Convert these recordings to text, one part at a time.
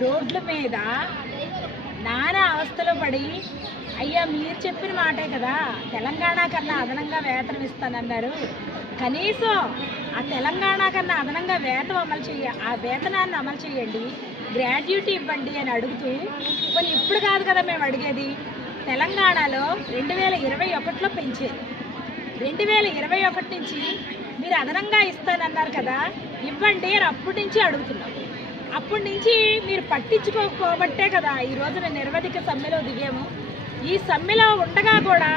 రోడ్ల మీద నానా అవస్థలో పడి అయ్యా మీరు చెప్పిన మాటే కదా తెలంగాణ కన్నా అదనంగా వేతనం ఇస్తానన్నారు. కనీసం ఆ తెలంగాణ కన్నా అదనంగా వేతనం అమలు చేయ ఆ వేతనాన్ని అమలు చేయండి గ్రాడ్యుయేటీ ఇవ్వండి అని అడుగుతూ కొన్ని ఇప్పుడు కాదు కదా మేము అడిగేది? తెలంగాణలో రెండు వేల ఇరవై ఒకటిలో పెంచేది రెండు వేల ఇరవై ఒకటి నుంచి మీరు అదనంగా ఇస్తానన్నారు కదా ఇవ్వండి అని అప్పటి నుంచి అడుగుతున్నాం. అప్పటి నుంచి మీరు పట్టించుకోకపోబట్టే కదా ఈ రోజున నిర్వధిక సమ్మెలో దిగాము. ఈ సమ్మెలో ఉండగా కూడా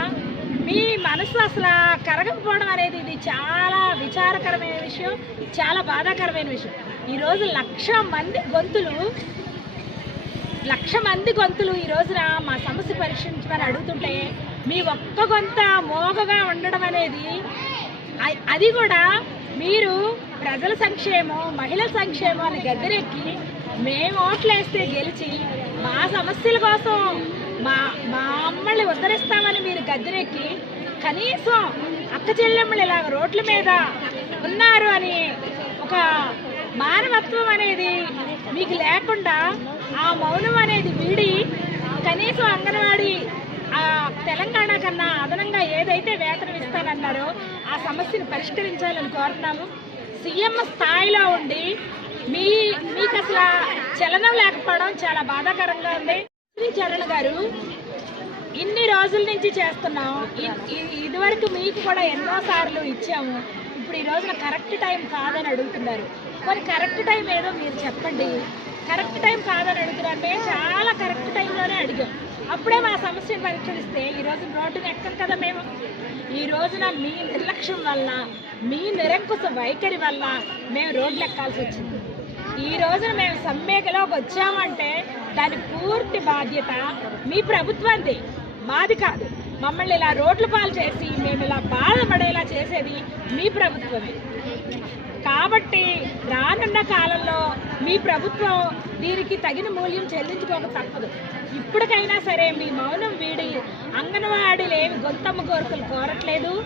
మీ మనసు అసలు కరగకపోవడం అనేది ఇది చాలా విచారకరమైన విషయం చాలా బాధాకరమైన విషయం. ఈరోజు లక్ష మంది గొంతులు లక్ష మంది గొంతులు ఈ రోజున మా సమస్య పరిష్కరించమని అడుగుతుంటే మీ ఒక్క గొంత మోగగా ఉండడం అనేది అది కూడా మీరు ప్రజల సంక్షేమం మహిళల సంక్షేమం అని గద్దెరెక్కి మేము ఓట్లేస్తే గెలిచి మా సమస్యల కోసం మా మా అమ్మల్ని ఉద్ధరిస్తామని మీరు గద్దెరెక్కి కనీసం అక్క చెల్లెమ్మలు ఇలాగ రోడ్ల మీద ఉన్నారు అని ఒక మానవత్వం అనేది మీకు లేకుండా ఆ మౌనం అనేది వీడి కనీసం అంగన్వాడీ తెలంగాణ కన్నా అదనంగా ఏదైతే వేతనం ఇస్తానన్నారో ఆ సమస్యను పరిష్కరించాలని కోరుతున్నాము. సీఎం స్థాయిలో ఉండి మీ మీకు అసలు చలనం లేకపోవడం చాలా బాధాకరంగా ఉంది. చరణ్ గారు ఇన్ని రోజుల నుంచి చేస్తున్నాం. ఇదివరకు మీకు కూడా ఎన్నో సార్లు ఇచ్చాము. ఇప్పుడు ఈ రోజున కరెక్ట్ టైం కాదని అడుగుతున్నారు. మరి కరెక్ట్ టైం ఏదో మీరు చెప్పండి. కరెక్ట్ టైం కాదని అడుగుతున్నారు. మేము చాలా కరెక్ట్ టైంలోనే అడిగాం. అప్పుడే మా సమస్యను పరిష్కరిస్తే ఈ రోజు రోడ్డుని ఎక్కం కదా మేము. ఈ రోజున మీ నిర్లక్ష్యం వల్ల మీ నిరంకుశ వైఖరి వల్ల మేము రోడ్లు ఎక్కాల్సి వచ్చింది. ఈ రోజున మేము సమ్మెకలోకి వచ్చామంటే దాని పూర్తి బాధ్యత మీ ప్రభుత్వంది. మాది కాదు. మమ్మల్ని ఇలా రోడ్ల పాలు చేసి మేము ఇలా బాధపడేలా చేసేది మీ ప్రభుత్వమే. కాబట్టి రానున్న కాలంలో మీ ప్రభుత్వం దీనికి తగిన మూల్యం చెల్లించుకోక తప్పదు. ఇప్పటికైనా సరే మీ మౌనం వీడి అంగన్వాడీలు ఏమి గొంతమ్మ కోరికలు కోరట్లేదు.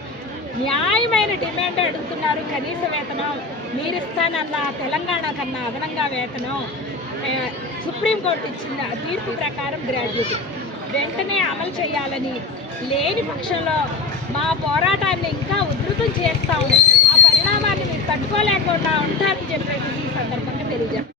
న్యాయమైన డిమాండ్ అడుగుతున్నారు. కనీస వేతనం మీరు ఇస్తానన్న తెలంగాణ కన్నా అదనంగా వేతనం సుప్రీంకోర్టు ఇచ్చిన తీర్పు ప్రకారం గ్రాడ్యుయేట్ వెంటనే అమలు చేయాలని లేని పక్షంలో మా పోరాటాన్ని ఇంకా ఉధృతం చేస్తాము. ఆ పరిణామాన్ని మీరు తట్టుకోలేకుండా ఉంటారని చెప్పేసి ఈ సందర్భంగా తెలియజేస్తాం